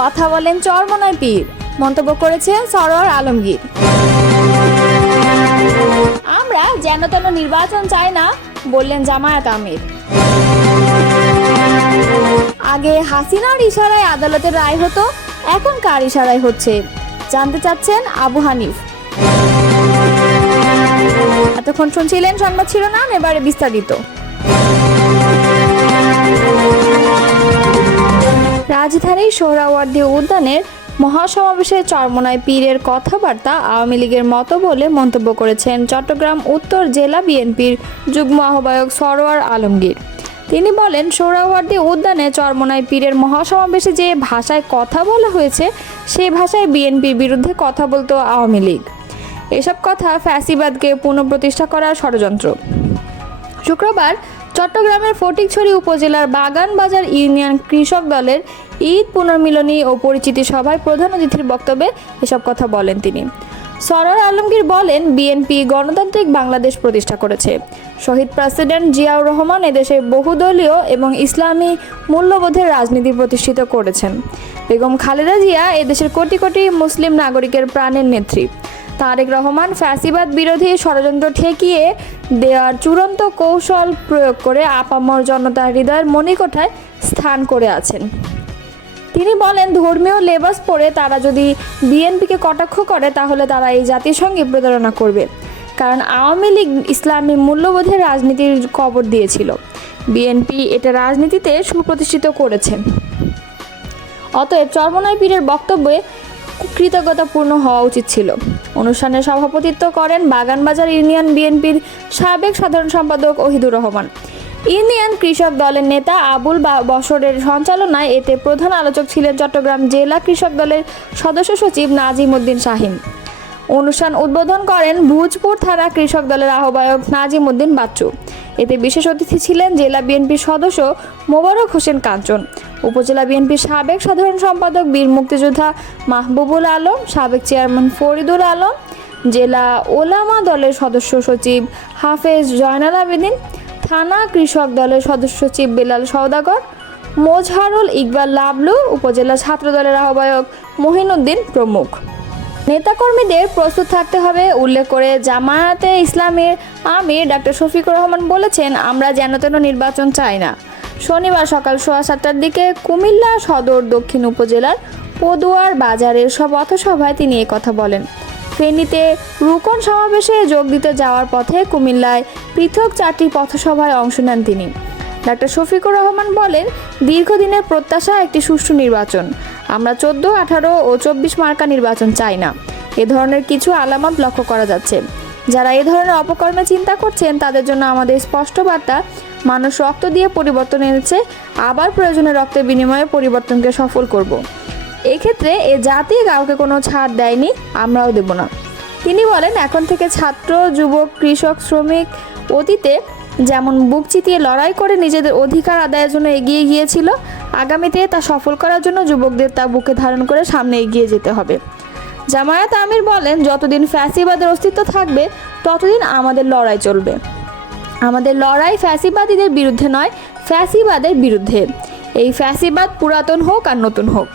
কথা বলেন চরমোনাই পীর, মন্তব্য করেছেন সরোয়ার আলমগীর। আমরা যেন তেন নির্বাচন চাই না, বললেন জামায়াত আমির। আগে হাসিনার ইশারায় আদালতের রায় হতো, এখন কার ইশারায় হচ্ছে জানতে চাচ্ছেন আবু হানিফ। এতক্ষণ শুনছিলেন সংবাদ শিরোনাম, এবারে বিস্তারিত। রাজধানীর সোহরাওয়ার্দী উদ্যানের মহাসমাবেশে চরমোনাই পীরের কথাবার্তা আওয়ামী লীগের মতো বলে মন্তব্য করেছেন চট্টগ্রাম উত্তর জেলা বিএনপির যুগ্ম আহ্বায়ক সরোয়ার আলমগীর। তিনি বলেন, সোহরাওয়ার্দী উদ্যানে চরমোনাই পীরের মহাসমাবেশে যে ভাষায় কথা বলা হয়েছে সেই ভাষায় বিএনপির বিরুদ্ধে কথা বলতো আওয়ামী লীগ। এসব কথা ফ্যাসিবাদকে পুনঃপ্রতিষ্ঠা করার ষড়যন্ত্র। শুক্রবার চট্টগ্রামের ফটিকছড়ি উপজেলার বাগান বাজার ইউনিয়ন কৃষক দলের ঈদ পুনর্মিলনী ও পরিচিতি সভায় প্রধান অতিথির বক্তব্যে এসব কথা বলেন তিনি। সরোয়ার আলমগীর বলেন, বিএনপি গণতান্ত্রিক বাংলাদেশ প্রতিষ্ঠা করেছে। শহীদ প্রেসিডেন্ট জিয়াউর রহমান এদেশে বহুদলীয় এবং ইসলামী মূল্যবোধের রাজনীতি প্রতিষ্ঠিত করেছেন। বেগম খালেদা জিয়া এদেশের কোটি কোটি মুসলিম নাগরিকের প্রাণের নেত্রী। তারেক রহমান ফ্যাসিবাদ বিরোধী ষড়যন্ত্র ঠেকিয়ে দেওয়ার চূড়ান্ত কৌশল প্রয়োগ করে আপামর জনতার হৃদয়ের মণিকোঠায় স্থান করে আছেন। তিনি বলেন, ধর্মীয় লেবাস পরে তারা যদি বিএনপিকে কটাক্ষ করে তাহলে তারা এই জাতির সঙ্গে প্রতারণা করবে, কারণ আওয়ামী লীগ ইসলামী মূল্যবোধের রাজনীতির কবর দিয়েছিল। বিএনপি এটা রাজনীতিতে সুপ্রতিষ্ঠিত করেছে। অতএব চরমোনাই পীরের বক্তব্যে কৃতজ্ঞতাপূর্ণ হওয়া উচিত ছিল। অনুষ্ঠানে সভাপতিত্ব করেন বাগানবাজার ইউনিয়ন বিএনপির সাবেক সাধারণ সম্পাদক ওহিদুর রহমান। ইউনিয়ন কৃষক দলের নেতা আবুল বশরের সঞ্চালনায় এতে প্রধান আলোচক ছিলেন চট্টগ্রাম জেলা কৃষক দলের সদস্য সচিব নাজিম উদ্দিন শাহিন। অনুষ্ঠান উদ্বোধন করেন ভূজপুর থানা কৃষক দলের আহ্বায়ক নাজিম উদ্দিন বাচ্চু। এতে বিশেষ অতিথি ছিলেন জেলা বিএনপির সদস্য মোবারক হোসেন কাঞ্চন, উপজেলা বিএনপির সাবেক সাধারণ সম্পাদক বীর মুক্তিযোদ্ধা মাহবুবুল আলম, সাবেক চেয়ারম্যান ফরিদুল আলম, জেলা ওলামা দলের সদস্য সচিব হাফেজ জয়নাল আবেদিন, থানা কৃষক দলের সদস্য সচিব বেলাল সওদাগর, মোজহারুল ইকবাল লাবলু, উপজেলা ছাত্র দলের আহ্বায়ক মহিনুদ্দিন প্রমুখ। নেতাকর্মীদের প্রস্তুত থাকতে হবে উল্লেখ করে জামায়াতে ইসলামের আমির ডাক্তার শফিকুর রহমান বলেছেন, আমরা যেন তেন নির্বাচন চাই না। শনিবার সকাল 7:15টার দিকে কুমিল্লা সদর দক্ষিণ উপজেলার পদুয়ার বাজারের পথসভায় তিনি কথা বলেন। ফেনীতে রুকন সমাবেশে যোগ দিতে যাওয়ার পথে কুমিল্লায় পৃথক 4টি পথসভায় অংশ নেন তিনি। ডাক্তার শফিকুর রহমান বলেন, দীর্ঘদিনের প্রত্যাশা একটি সুষ্ঠু নির্বাচন। আমরা 14, 18 ও 24 মার্কা নির্বাচন চাই না। এ ধরনের কিছু আলামত লক্ষ্য করা যাচ্ছে। যারা এ ধরনের অপকর্মে চিন্তা করছেন তাদের জন্য আমাদের স্পষ্ট বার্তা, মানুষ রক্ত দিয়ে পরিবর্তন এনেছে, আবার প্রয়োজনে রক্তের বিনিময়ে পরিবর্তনকে সফল করব। এক্ষেত্রে এ জাতি কাউকে কোনো ছাড় দেয়নি, আমরাও দেব না। তিনি বলেন, এখন থেকে ছাত্র, যুবক, কৃষক, শ্রমিক অতীতে যেমন বুক চিতিয়ে লড়াই করে নিজেদের অধিকার আদায়ের জন্য এগিয়ে গিয়েছিল, আগামীতে তা সফল করার জন্য যুবকদের তা বুকে ধারণ করে সামনে এগিয়ে যেতে হবে। জামায়াত আমির বলেন, যতদিন ফ্যাসিবাদের অস্তিত্ব থাকবে ততদিন আমাদের লড়াই চলবে। আমাদের লড়াই ফ্যাসিবাদীদের বিরুদ্ধে নয়, ফ্যাসিবাদের বিরুদ্ধে। এই ফ্যাসিবাদ পুরাতন হোক আর নতুন হোক।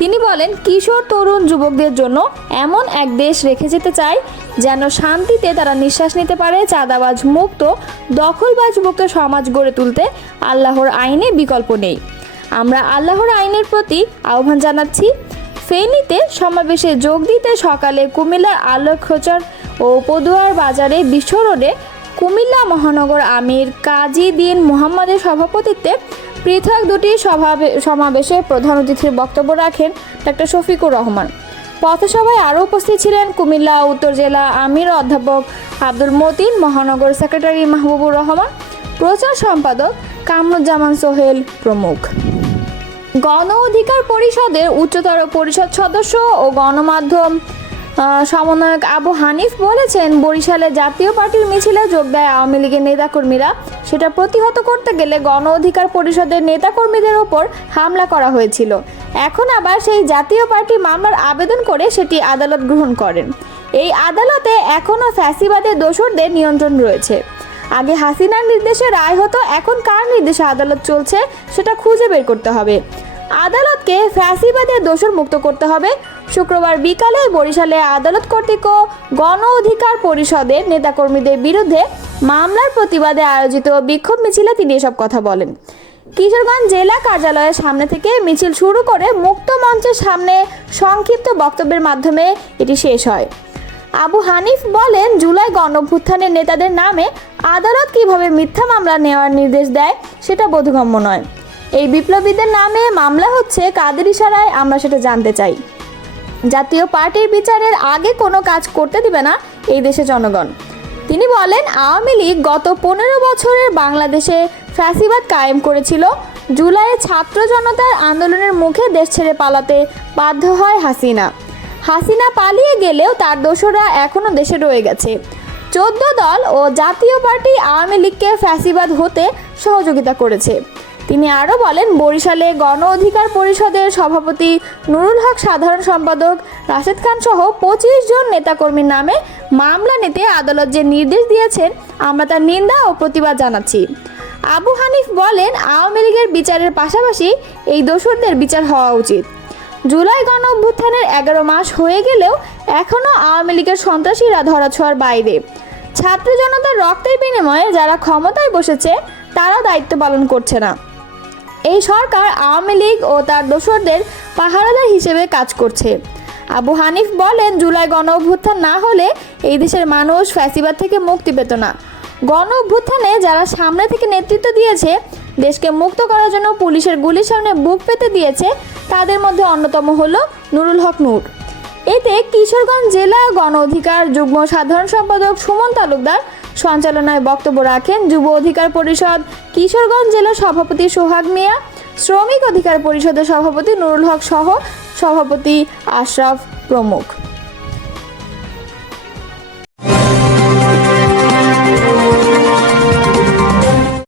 তিনি বলেন, কিশোর তরুণ যুবকদের জন্য এমন এক দেশ রেখে যেতে চাই যেন শান্তিতে তারা নিঃশ্বাস নিতে পারে। চাঁদাবাজ মুক্ত, দখলবাজ মুক্ত সমাজ গড়ে তুলতে আল্লাহর আইনে বিকল্প নেই। আমরা আল্লাহর আইনের প্রতি আহ্বান জানাচ্ছি। ফেনীতে সমাবেশে যোগ দিতে সকালে কুমিল্লার আলোকখোচর ও পদুয়ার বাজারে বিশ্ব রোডে কুমিল্লা মহানগর আমির কাজী দিন মোহাম্মদের সভাপতিত্বে পৃথক 2টি সমাবেশে প্রধান অতিথির বক্তব্য রাখেন ডাক্তার শফিকুর রহমান। পথসভায় আরও উপস্থিত ছিলেন কুমিল্লা উত্তর জেলা আমির অধ্যাপক আব্দুল মতিন, মহানগর সেক্রেটারি মাহবুবুর রহমান, প্রচার সম্পাদক কামরুজ্জামান সোহেল প্রমুখ। গণ অধিকার পরিষদের উচ্চতর পরিষদ সদস্য ও গণমাধ্যম সমন্বয়ক আবু হানিফ বলেছেন, বরিশালে জাতীয় পার্টির মিছিলে যোগ দেয় আওয়ামী লীগের নেতাকর্মীরা। সেটা প্রতিহত করতে গেলে গণ অধিকার পরিষদের নেতাকর্মীদের ওপর হামলা করা হয়েছিল। এখন আবার সেই জাতীয় পার্টি মামলার আবেদন করে সেটি আদালত গ্রহণ করেন। এই আদালতে এখনও ফ্যাসিবাদের দোসরদের নিয়ন্ত্রণ রয়েছে। আগে হাসিনার নির্দেশে রায় হতো, এখন কার নির্দেশে আদালত চলছে সেটা খুঁজে বের করতে হবে। আদালতকে ফ্যাসিবাদের দোষর মুক্ত করতে হবে। শুক্রবার বিকালে বরিশালে আদালত কর্তৃক গণ অধিকার পরিষদের নেতাকর্মীদের বিরুদ্ধে মামলার প্রতিবাদে আয়োজিত বিক্ষোভ মিছিলে তিনি এসব কথা বলেন। কিশোরগঞ্জ জেলা কার্যালয়ের সামনে থেকে মিছিল শুরু করে মুক্ত মঞ্চের সামনে সংক্ষিপ্ত বক্তব্যের মাধ্যমে এটি শেষ হয়। আবু হানিফ বলেন, জুলাই গণঅভ্যুত্থানের নেতাদের নামে আদালত কিভাবে মিথ্যা মামলা নেওয়ার নির্দেশ দেয় সেটা বোধগম্য নয়। এই বিপ্লবীদের নামে মামলা হচ্ছে কাদের ইশারায় আমরা সেটা জানতে চাই। জাতীয় পার্টির বিচারের আগে কোনো কাজ করতে দিবে না এই দেশে জনগণ। তিনি বলেন, আওয়ামী লীগ গত 15 বছরের বাংলাদেশে ফ্যাসিবাদ কায়েম করেছিল। জুলাইয়ে ছাত্র জনতার আন্দোলনের মুখে দেশ ছেড়ে পালাতে বাধ্য হয় হাসিনা পালিয়ে গেলেও তার দোসররা এখনও দেশে রয়ে গেছে। 14 দল ও জাতীয় পার্টি আওয়ামী লীগকে ফ্যাসিবাদ হতে সহযোগিতা করেছে। তিনি আরও বলেন, বরিশালে গণ অধিকার পরিষদের সভাপতি নুরুল হক, সাধারণ সম্পাদক রাশেদ খান সহ 25 জন নেতাকর্মীর নামে মামলা নিতে আদালত যে নির্দেশ দিয়েছেন আমরা তার নিন্দা ও প্রতিবাদ জানাচ্ছি। আবু হানিফ বলেন, আওয়ামী লীগের বিচারের পাশাপাশি এই দোষরদের বিচার হওয়া উচিত। জুলাই গণ অভ্যুত্থানের 11 মাস হয়ে গেলেও এখনও আওয়ামী লীগের সন্ত্রাসীরা ধরাছোঁয়ার বাইরে। ছাত্র জনতার রক্তের বিনিময়ে যারা ক্ষমতায় বসেছে তারা দায়িত্ব পালন করছে না। এই সরকার আওয়ামী লীগ ও তার দোসরদের পাহারাদার হিসেবে কাজ করছে। আবু হানিফ বলেন, জুলাই গণ অভ্যুত্থান না হলে এই দেশের মানুষ ফ্যাসিবাদ থেকে মুক্তি পেত না। গণ অভ্যুত্থানে যারা সামনে থেকে নেতৃত্ব দিয়েছে, দেশকে মুক্ত করার জন্য পুলিশের গুলির সামনে বুক পেতে দিয়েছে, তাদের মধ্যে অন্যতম হলো নুরুল হক নূর। এতে কিশোরগঞ্জ জেলা গণ অধিকার যুগ্ম সাধারণ সম্পাদক সুমন তালুকদার সঞ্চালনায় বক্তব্য রাখেন। যুব অধিকার পরিষদ কিশোরগঞ্জ জেলা সভাপতি সোহাগ মিয়া, শ্রমিক অধিকার পরিষদের সভাপতি নুরুল হক সহ সভাপতি আশরাফ প্রমুখ।